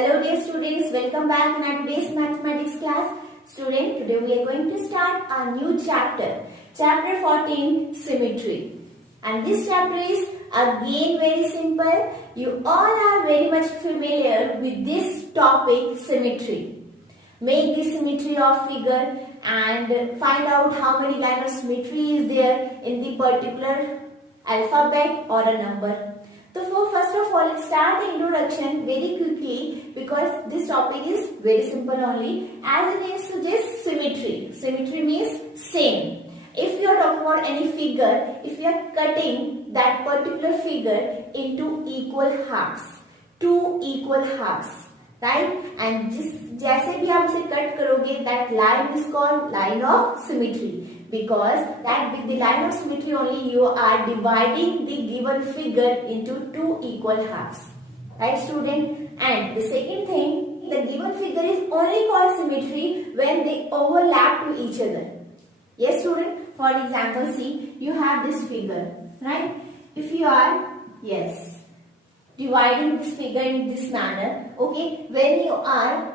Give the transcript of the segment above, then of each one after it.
Hello dear students, welcome back in our today's mathematics class. Student, today we are going to start a new chapter. Chapter 14, Symmetry. And this chapter is again very simple. You all are very much familiar with this topic, symmetry. Make the symmetry of figure and find out how many line of symmetry is there in the particular alphabet or a number. So first of all, let's start the introduction very quickly because this topic is very simple only. As it is suggests symmetry. Symmetry means same. If you are talking about any figure, if you are cutting that particular figure into equal halves, two equal halves, right? And जैसे भी आप इसे cut करोगे, that line is called line of symmetry. Because that with the line of symmetry only you are dividing the given figure into two equal halves, right student? And the second thing, the given figure is only called symmetry when they overlap to each other. Yes student, for example see, you have this figure, right? If you are, yes, dividing this figure in this manner, okay, when you are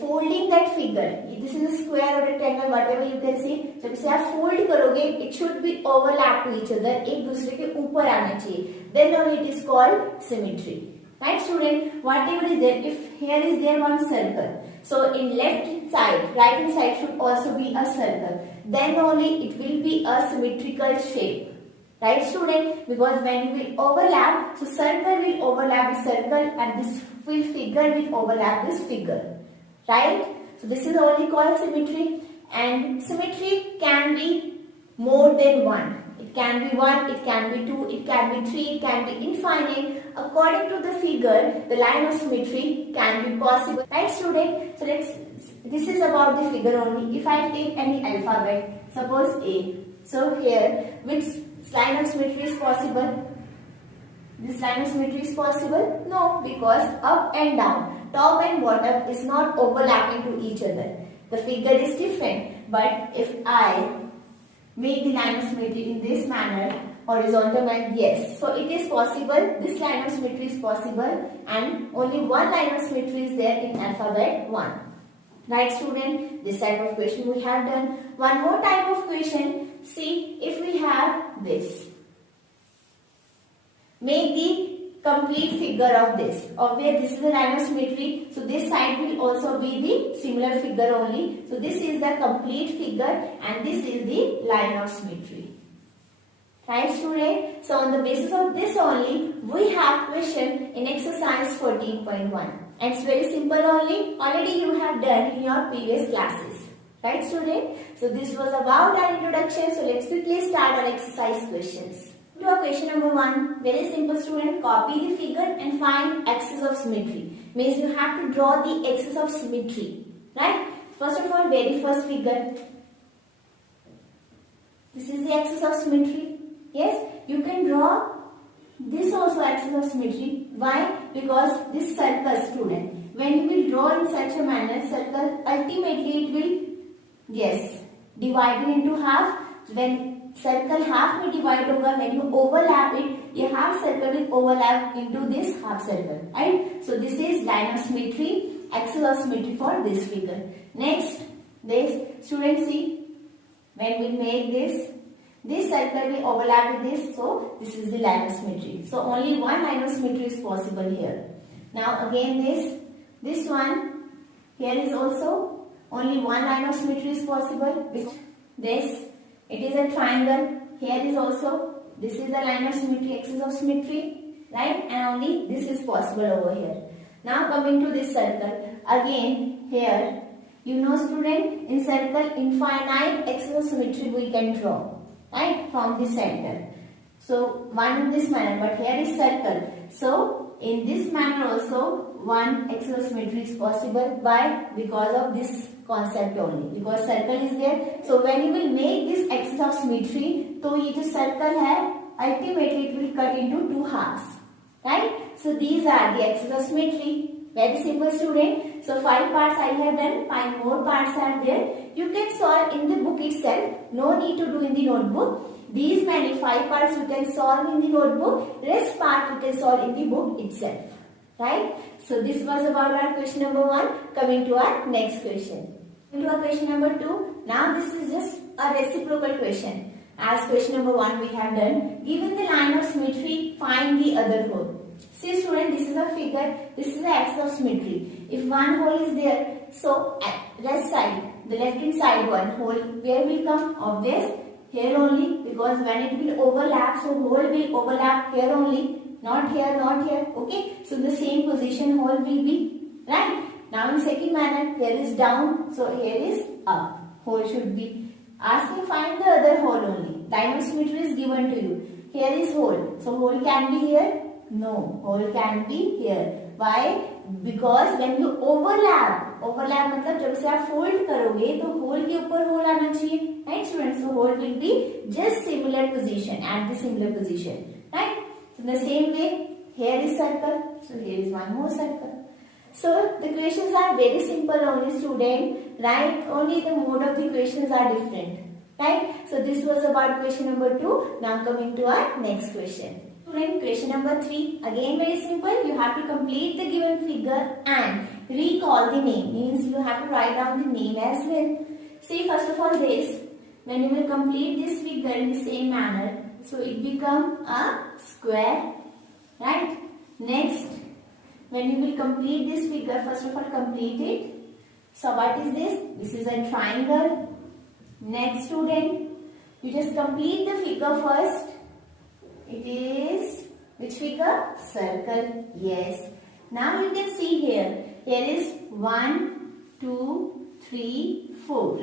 folding that figure, this is a square or rectangle, whatever you can see, जब इसे आप fold करोगे, it should be overlap to each other, एक दूसरे के ऊपर आना चाहिए, then only it is called symmetry, right student? Whatever is there, if here is there one circle, so in left side, right hand side should also be a circle, then only it will be a symmetrical shape, right student? Because when you will overlap, so circle will overlap the circle and this figure will overlap this figure. Right? So this is only called symmetry, and symmetry can be more than one. It can be one, it can be two, it can be three, it can be infinite. According to the figure, the line of symmetry can be possible. Right student? So this is about the figure only. If I take any alphabet, suppose A. So here, which line of symmetry is possible? This line of symmetry is possible? No, because up and down, top and bottom is not overlapping to each other. The figure is different. But if I make the line of symmetry in this manner, horizontal manner, yes. So it is possible, this line of symmetry is possible and only one line of symmetry is there in alphabet 1. Right student? This type of question we have done. One more type of question. See, if we have this. Make the complete figure of this. Obviously, this is the line of symmetry. So this side will also be the similar figure only. So this is the complete figure and this is the line of symmetry. Right student? So on the basis of this only, we have question in exercise 14.1. And it's very simple only. Already you have done in your previous classes. Right student? So this was about our introduction. So let's quickly start our exercise questions. To our question number 1, very simple student, copy the figure and find axis of symmetry. Means you have to draw the axis of symmetry, right? First of all, very first figure. This is the axis of symmetry. Yes, you can draw this also axis of symmetry. Why? Because this circle student, when you will draw in such a manner, circle ultimately it will, yes, divide it into half. When circle half में divide होगा, when you overlap it, ये half circle will overlap into this half circle, right? So this is line of symmetry, axis of symmetry for this figure. Next, this student see, when we make this circle will overlap with this, so this is the line of symmetry. So only one line of symmetry is possible here. Now again this one, here is also only one line of symmetry is possible. This. It is a triangle. Here is also, this is the line of symmetry, axis of symmetry, right? And only this is possible over here. Now coming to this circle. Again, here, you know student, in circle, infinite axis of symmetry we can draw, right? From the center. So, one in this manner, but here is circle. So, in this manner also, one axis of symmetry is possible. Why? Because of this concept only. Because circle is there. So when you will make this axis of symmetry, तो ये जो circle है, ultimately it will cut into two halves, right? So these are the axis of symmetry. Very simple student. So 5 parts I have done. 5 more parts are there. You can solve in the book itself. No need to do in the notebook. These many 5 parts you can solve in the notebook. Rest part you can solve in the book itself. Right? So this was about our question number 1. Coming to our next question. Coming to our question number 2. Now this is just a reciprocal question. As question number 1 we have done. Given the line of symmetry, find the other hole. See student, this is a figure. This is the axis of symmetry. If one hole is there, so at left side, the left hand side one hole, where will come? Obvious, here only, because when it will overlap, so hole will overlap here only, not here, not here. Okay, so the same position hole will be right. Now in second manner, here is down, so here is up. Hole should be. Ask me find the other hole only. Line of symmetry is given to you. Here is hole, so hole can be here. No, hole can be here. Why? Because when you overlap मतलब जब से आप fold करोगे तो hole के ऊपर hole आना चाहिए, right students? So hole will be just similar position, at the similar position, right? So in the same way, here is circle, so here is one more circle. So the questions are very simple only student, right? Only the mode of the questions are different, right? So this was about question number 2. Now coming to our next question. Student, question number 3, again very simple. You have to complete the given figure and recall the name. Means you have to write down the name as well. See, first of all this, when you will complete this figure in the same manner, so it become a square, right? Next, when you will complete this figure, first of all complete it. So what is this? This is a triangle. Next student, you just complete the figure first. It is which figure? Circle. Yes. Now you can see here. Here is 1, 2, 3, 4.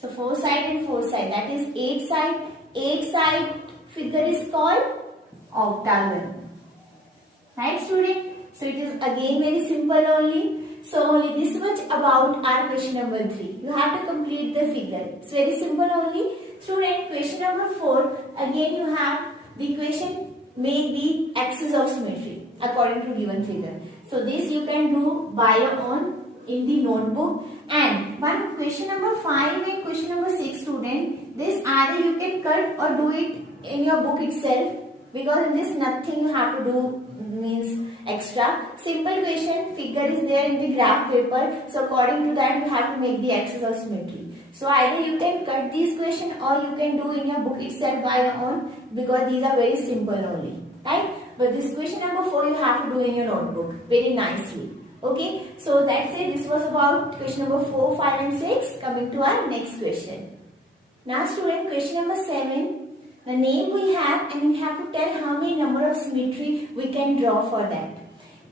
So 4 side and 4 side. That is 8 side. 8 side figure is called octagon. Right student? So it is again very simple only. So only this much about our question number 3. You have to complete the figure. It's very simple only. Student, question number 4. Again you have the equation, make the axis of symmetry according to given figure. So this you can do by your own in the notebook. And one question number 5 and question number 6 student, this either you can cut or do it in your book itself, because in this nothing you have to do means extra. Simple question, figure is there in the graph paper. So according to that you have to make the axis of symmetry. So either you can cut this question or you can do in your book itself by your own, because these are very simple only, right? But this question number 4 you have to do in your notebook very nicely. Okay, so that's it. This was about question number 4, 5 and 6. Coming to our next question. Now student, question number 7. The name we have, and we have to tell how many number of symmetry we can draw for that.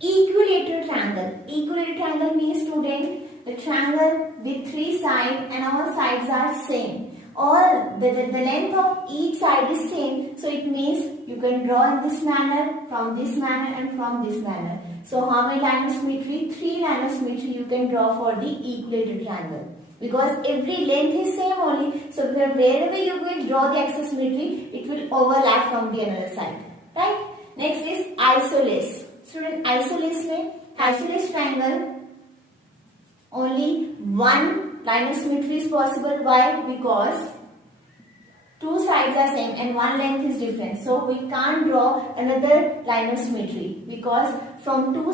Equilateral triangle. Equilateral triangle means student, the triangle with 3 sides and all sides are same. All the length of each side is same. So it means you can draw in this manner, from this manner and from this manner. So how many lines of symmetry? 3 lines of symmetry you can draw for the equilateral triangle. Because every length is same only. So wherever you will draw the axis symmetry, it will overlap from the another side. Right? Next is isosceles. Student, isosceles triangle, only one line of symmetry is possible. Why? Because 2 sides are same and one length is different. So we can't draw another line of symmetry, because from 2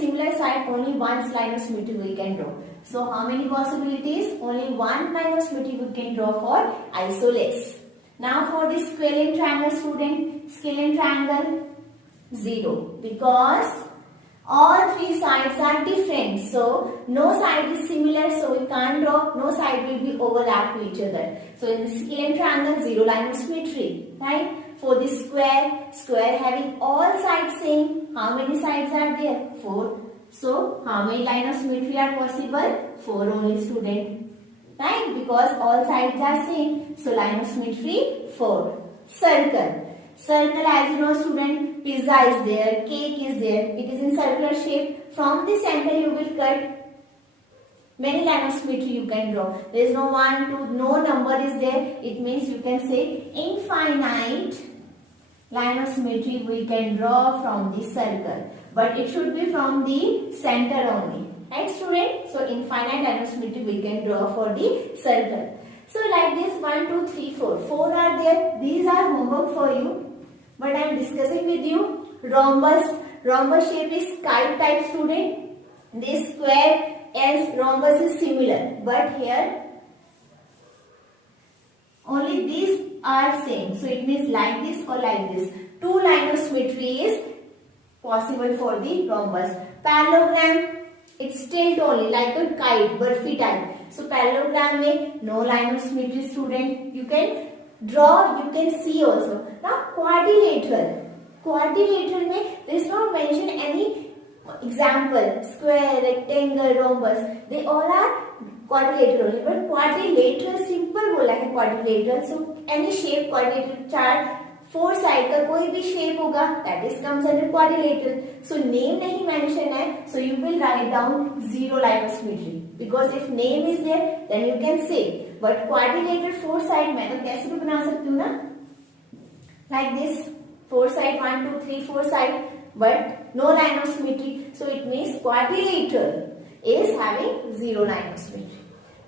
similar sides, only one line of symmetry we can draw. So how many possibilities? Only one line of symmetry we can draw for isosceles. Now for this scalene triangle student, scalene triangle 0, because all 3 sides are different. So no side is similar, so we can't draw, no side will be overlap to each other. So in the scalene triangle, 0 line of symmetry, right? For this square having all sides same, how many sides are there? 4. So how many line of symmetry are possible? 4 only student, right? Because all sides are same. So line of symmetry 4. Circle. Circle, as you know student, pizza is there, cake is there. It is in circular shape. From the center you will cut many lines of symmetry you can draw. There is no 1, 2, no number is there. It means you can say infinite line of symmetry we can draw from the circle. But it should be from the center only. Right student? So infinite line of symmetry we can draw for the circle. So like this 1, 2, 3, 4. 4 are there. These are homework for you. But I am discussing with you rhombus. rhombus shape is kite type, student. This square as rhombus is similar, but here only these are same. So it means like this or like this. Two line of symmetry is possible for the rhombus. Parallelogram, it's tilt only like a kite, burfi type. So parallelogram में no line of symmetry, student. You can draw, you can see also. Now quadrilateral. Quadrilateral में there is not mentioned any example. Square, rectangle, rhombus. They all are quadrilateral only. But quadrilateral simple बोला है quadrilateral. So any shape quadrilateral चार four side का कोई भी shape होगा that is comes under quadrilateral. So name नहीं mention है, so you will write down zero line of symmetry because if name is there then you can say. But quadrilateral four side मैं तो कैसे भी बना सकती हूँ ना, like this four side 1 2 3 4 side but no line of symmetry. So it means quadrilateral is having zero line of symmetry.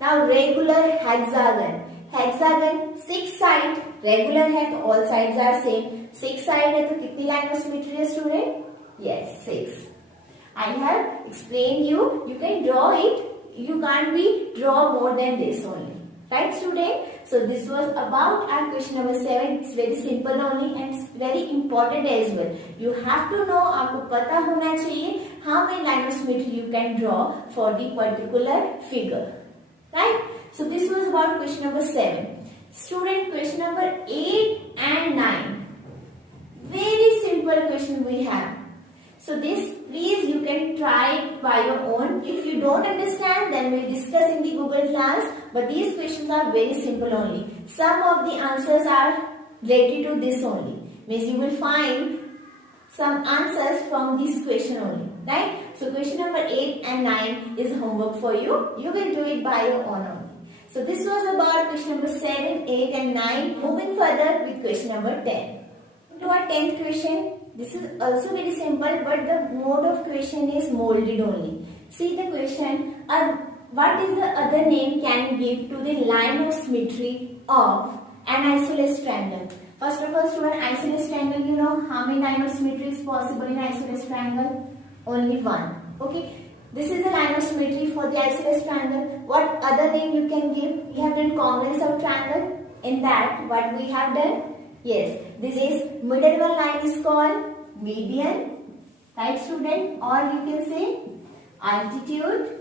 Now regular hexagon. Hexagon 6 side regular है तो all sides are same. 6 side है तो कितनी line of symmetry है student? Yes 6. I have explained you can draw it, you can't be draw more than this only, right student? So this was about our question number 7. It's very simple only and it's very important as well. You have to know, आपको पता होना चाहिए how many line of symmetry you can draw for the particular figure, right? So this was about question number 7. Student, question number 8 and 9. Very simple question we have. So this, please you can try it by your own. If you don't understand, then we'll discuss in the Google class. But these questions are very simple only. Some of the answers are related to this only. Means you will find some answers from this question only, right? So question number 8 and 9 is homework for you. You will do it by your own only. So this was about question number 7, 8 and 9. Moving further with question number 10. To our 10th question. This is also very simple, but the mode of question is molded only. See the question. What is the other name can give to the line of symmetry of an isosceles triangle? First of all, student, isosceles triangle, you know how many line of symmetry is possible in isosceles triangle? Only one. Okay. This is the line of symmetry for the isosceles triangle. What other name you can give? We have done congruence of triangle. In that, what we have done? Yes, this is middle one line is called median, right student? Or you can say altitude.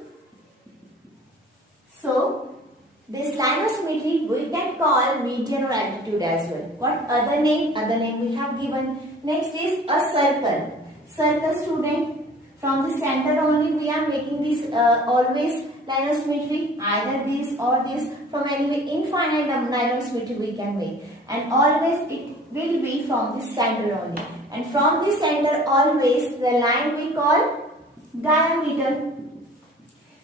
So this line of symmetry we can call median or altitude as well. What other name? Other name we have given. Next is a circle. Circle, student. From the center only we are making this always line of symmetry, either this or this. From anyway infinite line of symmetry we can make, and always it will be from the center only. And from the center always the line we call diameter.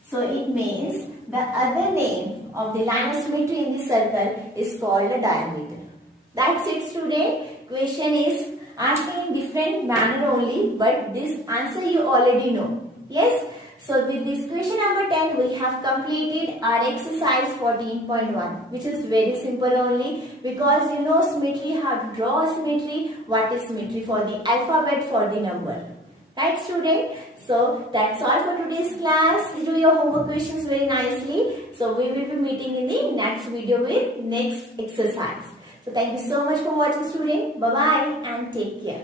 So it means the other name of the line of symmetry in the circle is called the diameter. That's it student. Question is asking in different manner only, but this answer you already know. Yes. So with this question number 10 we have completed our exercise 14.1, which is very simple only, because you know symmetry, how to draw symmetry, what is symmetry for the alphabet, for the number, right student? So that's all for today's class. Do your homework questions very nicely. So we will be meeting in the next video with next exercise. So thank you so much for watching student. Bye bye and take care.